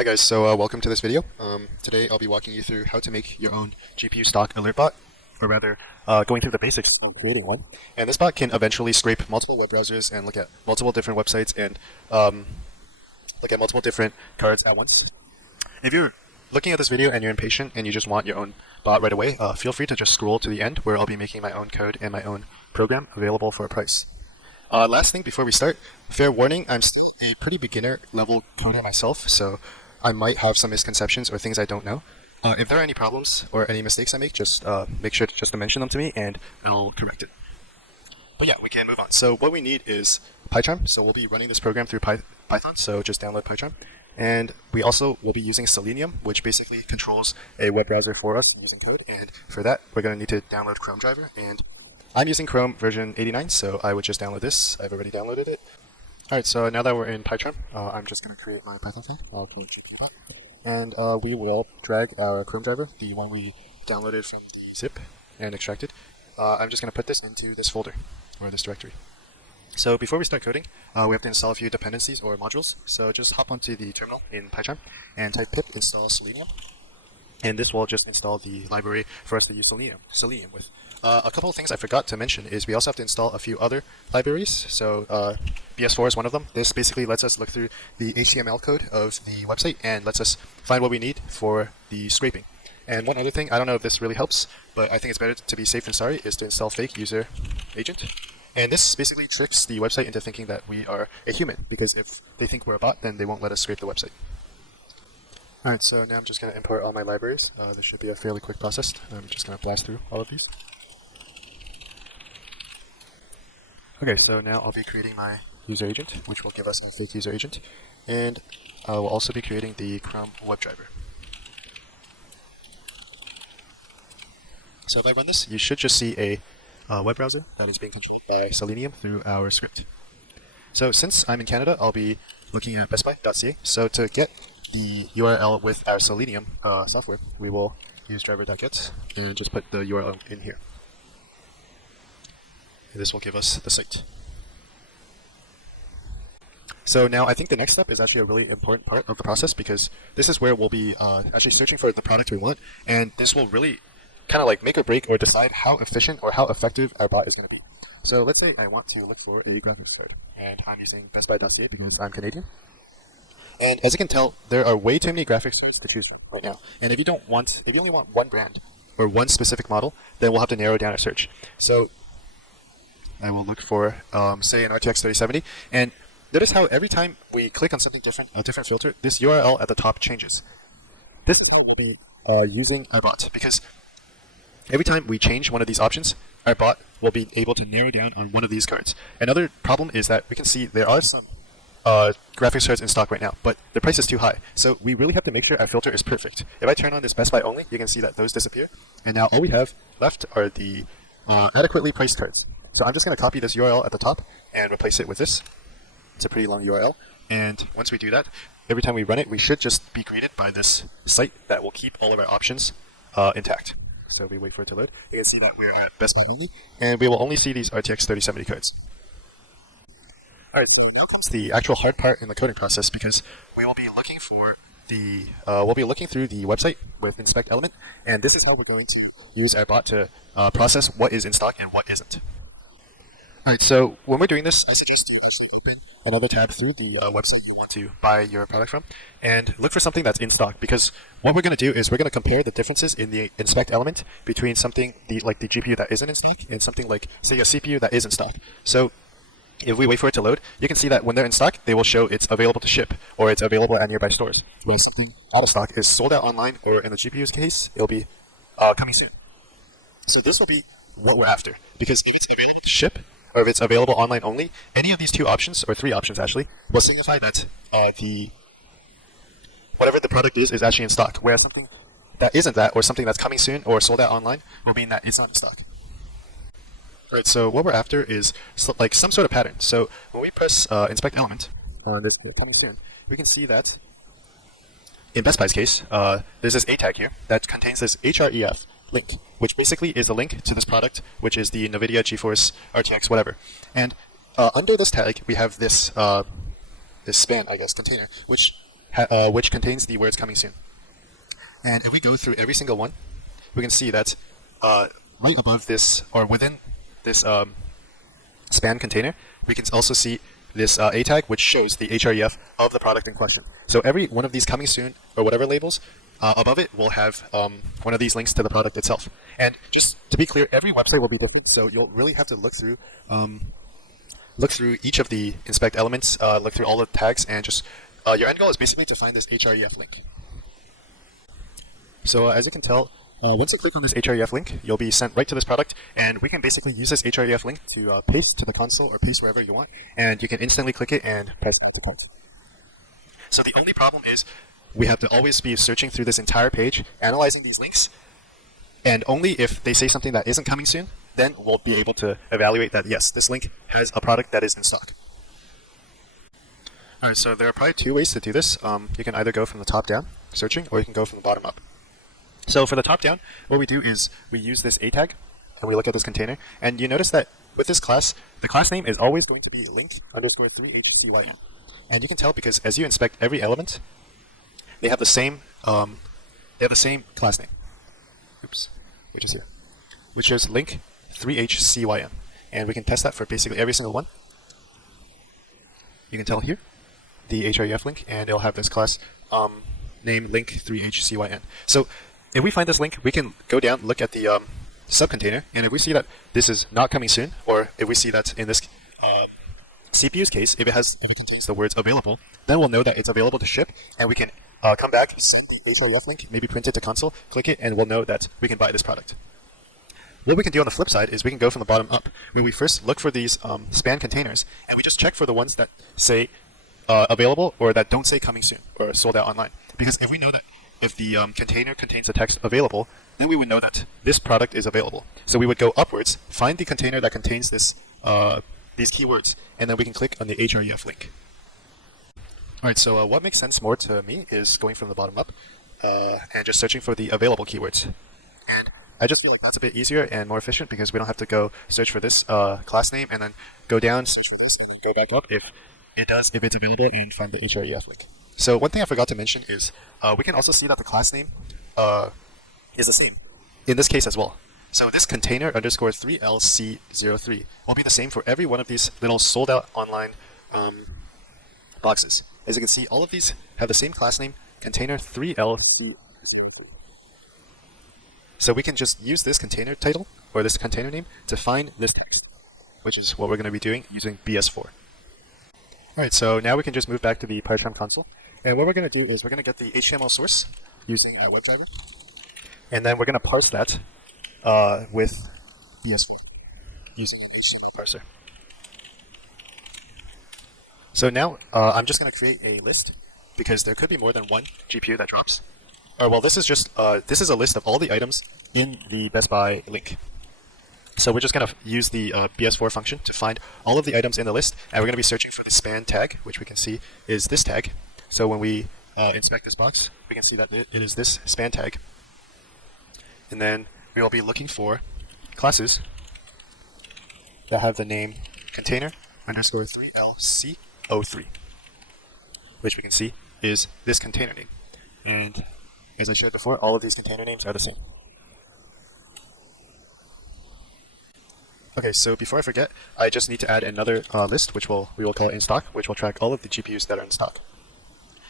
Hi guys, so welcome to this video. Today I'll be walking you through how to make your own GPU stock alert bot, or rather, going through the basics of creating one. And this bot can eventually scrape multiple web browsers and look at multiple different websites and look at multiple different cards at once. If you're looking at this video and you're impatient and you just want your own bot right away, feel free to just scroll to the end where I'll be making my own code and my own program available for a price. Last thing before we start, fair warning, I'm still a pretty beginner level coder myself, so I might have some misconceptions or things I don't know. If there are any problems or any mistakes I make, just make sure to mention them to me and I'll correct it. But yeah, we can move on. So what we need is Pycharm, so we'll be running this program through Python, so just download Pycharm. And we also will be using Selenium, which basically controls a web browser for us using code, and for that we're going to need to download Webdriver, and I'm using Chrome version 89, so I would just download this. I've already downloaded it. Alright, so now that we're in Pycharm, I'm just going to create my Python file. I'll call it GPU, and we will drag our Chrome driver, the one we downloaded from the zip and extracted. I'm just going to put this into this folder, or this directory. So before we start coding, we have to install a few dependencies or modules. So just hop onto the terminal in Pycharm and type pip install Selenium. And this will just install the library for us to use Selenium with. A couple of things I forgot to mention is we also have to install a few other libraries. So BS4 is one of them. This basically lets us look through the HTML code of the website and lets us find what we need for the scraping. And one other thing, I don't know if this really helps, but I think it's better to be safe than sorry, is to install fake user agent. And this basically tricks the website into thinking that we are a human, because if they think we're a bot, then they won't let us scrape the website. Alright, so now I'm just going to import all my libraries. This should be a fairly quick process. I'm just going to blast through all of these. Okay, so now I'll be creating my user agent, which will give us a fake user agent, and I will also be creating the Chrome Webdriver. So if I run this, you should just see a web browser that is being controlled by Selenium through our script. So since I'm in Canada, I'll be looking at bestbuy.ca. So to get the URL with our Selenium software, we will use driver.get and just put the URL in here. And this will give us the site. So now I think the next step is actually a really important part of the process, because this is where we'll be actually searching for the product we want, and this will really kind of like make or break or decide how efficient or how effective our bot is going to be. So let's say I want to look for a graphics card, and I'm using bestbuy.ca because I'm Canadian. And as you can tell, there are way too many graphics cards to choose from right now. And if you only want one brand or one specific model, then we'll have to narrow down our search. So I will look for, say, an RTX 3070, and notice how every time we click on something different, a different filter, this URL at the top changes. This is how we'll be using our bot, because every time we change one of these options, our bot will be able to narrow down on one of these cards. Another problem is that we can see there are some graphics cards in stock right now, but the price is too high. So we really have to make sure our filter is perfect. If I turn on this Best Buy only, you can see that those disappear. And now all we have left are the adequately priced cards. So I'm just going to copy this URL at the top and replace it with this. It's a pretty long URL. And once we do that, every time we run it, we should just be greeted by this site that will keep all of our options intact. So we wait for it to load. You can see that we are at Best Buy only, and we will only see these RTX 3070 cards. Alright, so now comes the actual hard part in the coding process, because we will be looking for the we'll be looking through the website with inspect element, and this is how we're going to use our bot to process what is in stock and what isn't. Alright, so when we're doing this, I suggest you open another tab through the website you want to buy your product from, and look for something that's in stock, because what we're going to do is we're going to compare the differences in the inspect element between something like the GPU that isn't in stock and something like, say, a CPU that is in stock. So if we wait for it to load, you can see that when they're in stock, they will show it's available to ship, or it's available at nearby stores. Whereas something out of stock is sold out online, or in the GPU's case, it'll be coming soon. So this will be what we're after, because if it's available to ship, or if it's available online only, any of these two options, or three options actually, will signify that whatever the product is actually in stock, whereas something that isn't that, or something that's coming soon, or sold out online, will mean that it's not in stock. Alright, so what we're after is like some sort of pattern. So when we press inspect element on this coming soon, we can see that in Best Buy's case, there's this A tag here that contains this href link, which basically is a link to this product, which is the NVIDIA GeForce RTX whatever. And under this tag, we have this this span, I guess, container, which which contains the words coming soon. And if we go through every single one, we can see that right above this, or within this span container, we can also see this A tag, which shows the href of the product in question. So every one of these coming soon, or whatever labels, above it will have one of these links to the product itself. And just to be clear, every website will be different, so you'll really have to look through each of the inspect elements, look through all the tags, and just your end goal is basically to find this href link. So as you can tell, once you click on this href link, you'll be sent right to this product, and we can basically use this href link to paste to the console or paste wherever you want, and you can instantly click it and press add to cart. So the only problem is we have to always be searching through this entire page, analyzing these links, and only if they say something that isn't coming soon, then we'll be able to evaluate that, yes, this link has a product that is in stock. Alright, so there are probably two ways to do this. You can either go from the top down, searching, or you can go from the bottom up. So for the top down, what we do is we use this A tag, and we look at this container, and you notice that with this class, the class name is always going to be link_3hcyn. And you can tell because as you inspect every element, they have the same class name. Oops, which is here, which is link3hcyn, and we can test that for basically every single one. You can tell here the href link, and it'll have this class name link3hcyn. So if we find this link, we can go down, look at the subcontainer, and if we see that this is not coming soon, or if we see that in this CPU's case, if it contains the words available, then we'll know that it's available to ship, and we can come back, send the href link, maybe print it to console, click it, and we'll know that we can buy this product. What we can do on the flip side is we can go from the bottom up, where we first look for these span containers, and we just check for the ones that say available, or that don't say coming soon, or sold out online. Because if we know that if the container contains the text available, then we would know that this product is available. So we would go upwards, find the container that contains this these keywords, and then we can click on the href link. Alright, so what makes sense more to me is going from the bottom up and just searching for the available keywords. And I just feel like that's a bit easier and more efficient because we don't have to go search for this class name and then go down, search for this, and go back up if it's available, and find the href link. So one thing I forgot to mention is we can also see that the class name is the same in this case as well. So this container _3lc03 will be the same for every one of these little sold out online boxes. As you can see, all of these have the same class name, container 3lc03. So we can just use this container title, or this container name, to find this text, which is what we're going to be doing using BS4. Alright, so now we can just move back to the Pycharm console. And what we're going to do is we're going to get the HTML source using a Webdriver. And then we're going to parse that with BS4 using an HTML parser. So now I'm just going to create a list because there could be more than one GPU that drops. Well, this is just this is a list of all the items in the Best Buy link. So we're just going to use the BS4 function to find all of the items in the list, and we're going to be searching for the span tag, which we can see is this tag. So when we inspect this box, we can see that it is this span tag. And then we will be looking for classes that have the name container _3lc03, which we can see is this container name. And as I showed before, all of these container names are the same. Okay, so before I forget, I just need to add another list, which we will call in stock, which will track all of the GPUs that are in stock.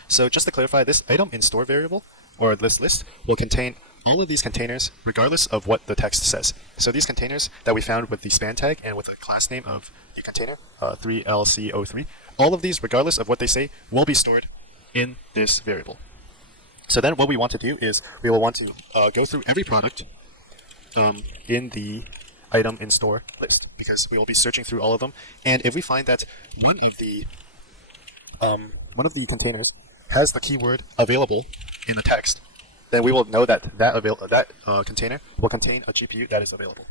So just to clarify, this item in store variable, or this list, will contain all of these containers regardless of what the text says. So these containers that we found with the span tag and with the class name of the container, 3lc03, all of these, regardless of what they say, will be stored in this variable. So then what we want to do is we will want to go through every product in the item in store list, because we will be searching through all of them. And if we find that one of the containers has the keyword available in the text, then we will know that that container will contain a GPU that is available.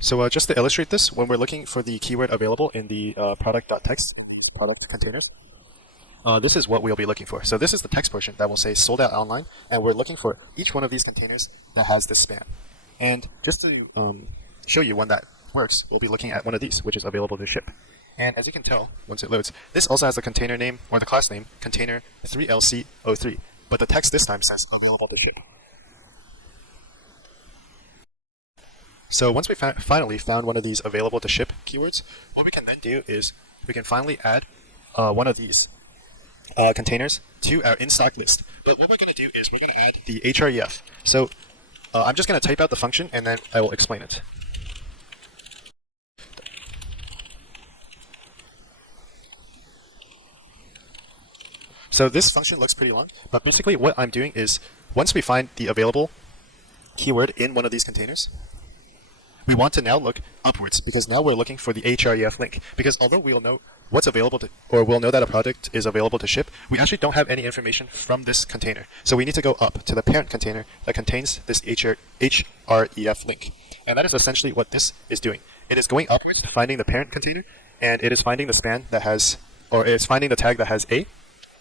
So just to illustrate this, when we're looking for the keyword available in the product.text product containers, this is what we'll be looking for. So this is the text portion that will say sold out online, and we're looking for each one of these containers that has this span. And just to show you one that works, we'll be looking at one of these, which is available to ship. And as you can tell, once it loads, this also has the container name or the class name, container 3LC03. But the text this time says available to ship. So once we finally found one of these available to ship keywords, what we can then do is we can finally add one of these containers to our in-stock list. But what we're going to do is we're going to add the href. So I'm just going to type out the function and then I will explain it. So this function looks pretty long, but basically what I'm doing is once we find the available keyword in one of these containers, we want to now look upwards because now we're looking for the href link. Because although we'll know what's available to, or we'll know that a product is available to ship, we actually don't have any information from this container. So we need to go up to the parent container that contains this href link. And that is essentially what this is doing. It is going upwards, finding the parent container, and it is finding the span that has, or it's finding the tag that has a,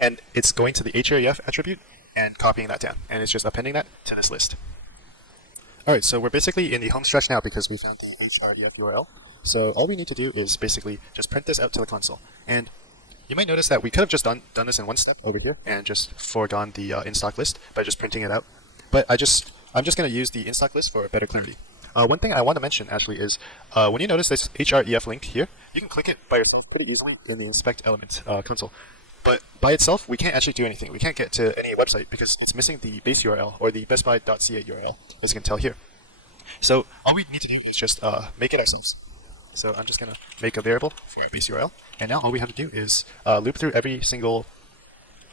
and it's going to the href attribute and copying that down. And it's just appending that to this list. Alright, so we're basically in the home stretch now because we found the href URL. So all we need to do is basically just print this out to the console. And you might notice that we could have just done this in one step over here and just foregone the in-stock list by just printing it out. But I'm just going to use the in-stock list for better clarity. One thing I want to mention actually is when you notice this href link here, you can click it by yourself pretty easily in the inspect element console. But by itself, we can't actually do anything. We can't get to any website because it's missing the base URL or the bestbuy.ca URL, as you can tell here. So all we need to do is just make it ourselves. So I'm just going to make a variable for our base URL. And now all we have to do is loop through every single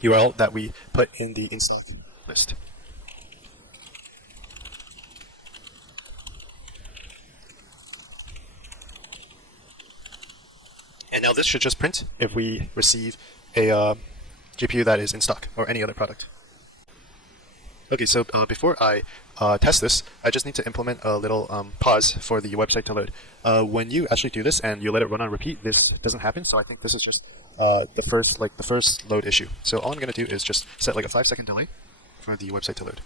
URL that we put in the in-stock list. And now this should just print if we receive a GPU that is in stock or any other product. Okay, so before I test this, I just need to implement a little pause for the website to load. When you actually do this and you let it run on repeat, this doesn't happen. So I think this is just the first load issue. So all I'm going to do is just set like a 5-second delay for the website to load.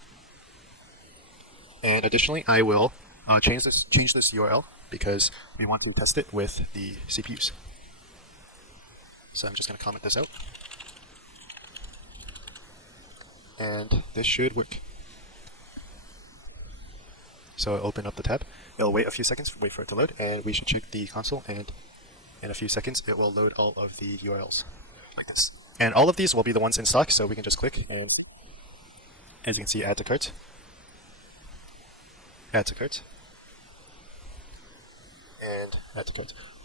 And additionally, I will change this URL because we want to test it with the CPUs. So I'm just going to comment this out. And this should work. So I'll open up the tab. It'll wait a few seconds, wait for it to load, and we should check the console, and in a few seconds it will load all of the URLs like this. And all of these will be the ones in stock, so we can just click and, as you can see, add to cart, and add to cart.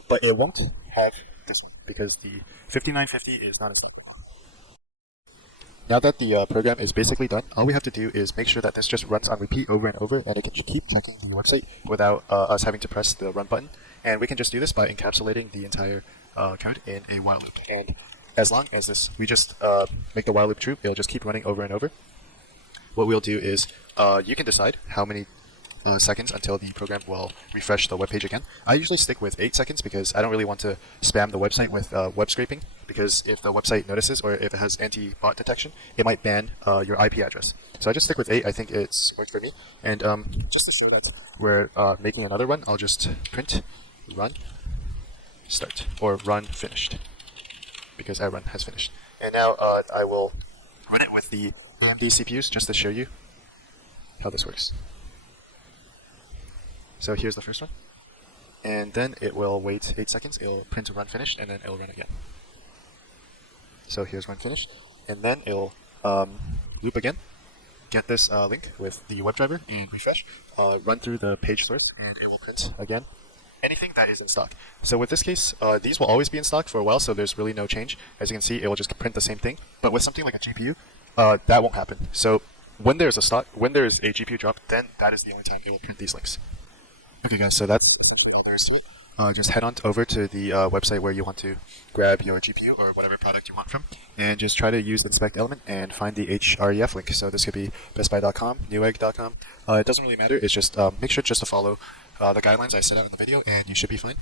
But it won't have this one because the 5950 is not in stock. Now that the program is basically done, all we have to do is make sure that this just runs on repeat over and over, and it can keep checking the website without us having to press the run button. And we can just do this by encapsulating the entire code in a while loop. And as long as we just make the while loop true, it'll just keep running over and over. What we'll do is you can decide how many seconds until the program will refresh the web page again. I usually stick with 8 seconds because I don't really want to spam the website with web scraping, because if the website notices or if it has anti-bot detection, it might ban your IP address. So I just stick with 8. I think it's worked for me. And just to show that we're making another run, I'll just print run start or run finished, because our run has finished. And now I will run it with the AMD CPUs just to show you how this works. So here's the first one, and then it will wait 8 seconds, it'll print run finished, and then it'll run again. So here's run finished, and then it'll loop again, get this link with the Webdriver, and refresh, run through the page source, and it will print again anything that is in stock. So with this case, these will always be in stock for a while, so there's really no change. As you can see, it will just print the same thing, but with something like a GPU, that won't happen. So when there's a GPU drop, then that is the only time it will print these links. Okay guys, so that's essentially all there is to it. Just head on over to the website where you want to grab your GPU or whatever product you want from, and just try to use the inspect element and find the href link. So this could be bestbuy.com, newegg.com. It doesn't really matter, it's just make sure just to follow the guidelines I set out in the video, and you should be fine.